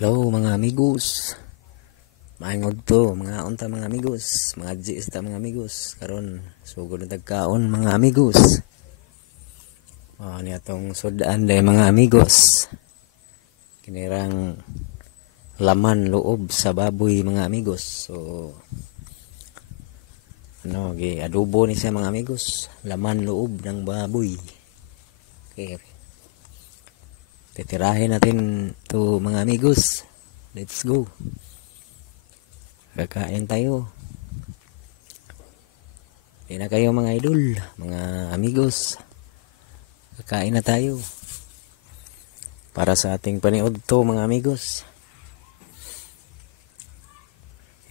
Hello mga amigos. Maingod to mga unta mga amigos, mga GS ta mga amigos. Karon sugod na tagkaon mga amigos. Ni atong sudan day mga amigos. Kinirang laman loob sa baboy mga amigos. So adobo ni siya mga amigos. Laman loob ng baboy. Okay. Titirahin natin to mga amigos. Let's go. Kakain tayo. Hindi na kayo mga idol, mga amigos. Kakain na tayo. Para sa ating paniod to mga amigos.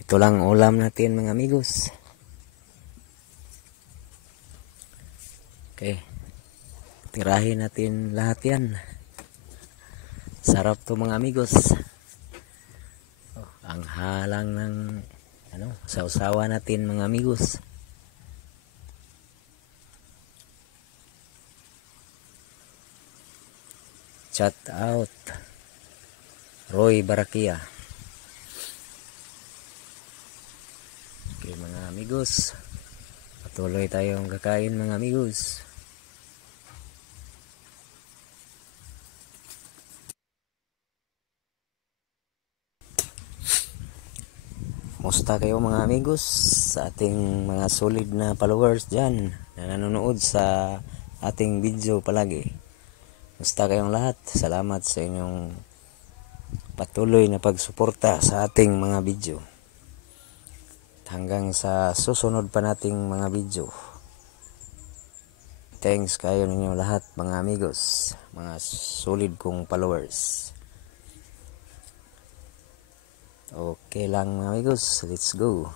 Ito lang ulam natin mga amigos. Okay. Tirahin natin lahat yan. Sarap to mga amigos. Ang halang ng sausawa natin mga amigos. Shout out Roy Barakia. Okay mga amigos, patuloy tayong kakain mga amigos. Musta kayo mga amigos, sa ating mga solid na followers dyan na nanonood sa ating video palagi. Musta kayong lahat? Salamat sa inyong patuloy na pagsuporta sa ating mga video. Hanggang sa susunod pa nating mga video. Thanks kayo ninyo lahat mga amigos, mga solid kong followers. Okay lang mga amigos, let's go.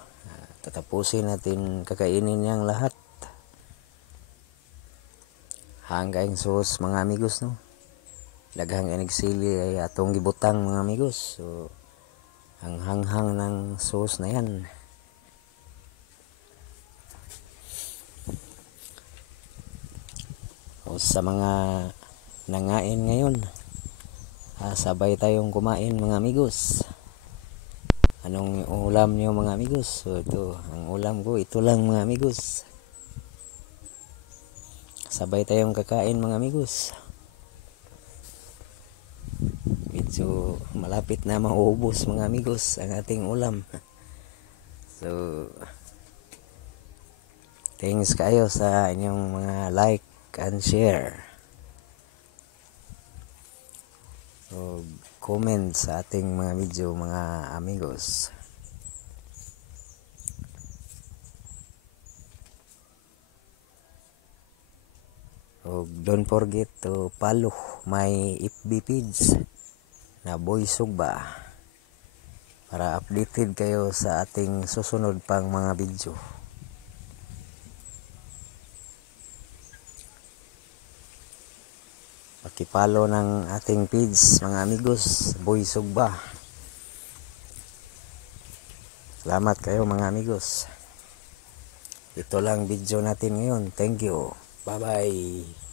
Tatapusin natin kakainin niyang lahat. Hanggang sos mga amigos no. Daghang inigsili ay atong gibutang mga amigos. So ang hanghang ng sos na yan. O sa mga nangain ngayon, sabay tayong kumain mga amigos. Anong ulam niyo mga amigos? So ito, ang ulam ko, ito lang mga amigos. Sabay tayong kakain mga amigos. Medyo malapit na maubos mga amigos ang ating ulam. So thanks kayo sa inyong mga like and share. So comment sa ating mga video mga amigos. Don't forget to follow my FB page na Boy Sugba para updated kayo sa ating susunod pang mga video. Pakipollow ng ating page mga amigos, Boy Sugba. Salamat kayo mga amigos. Ito lang video natin ngayon. Thank you. Bye bye.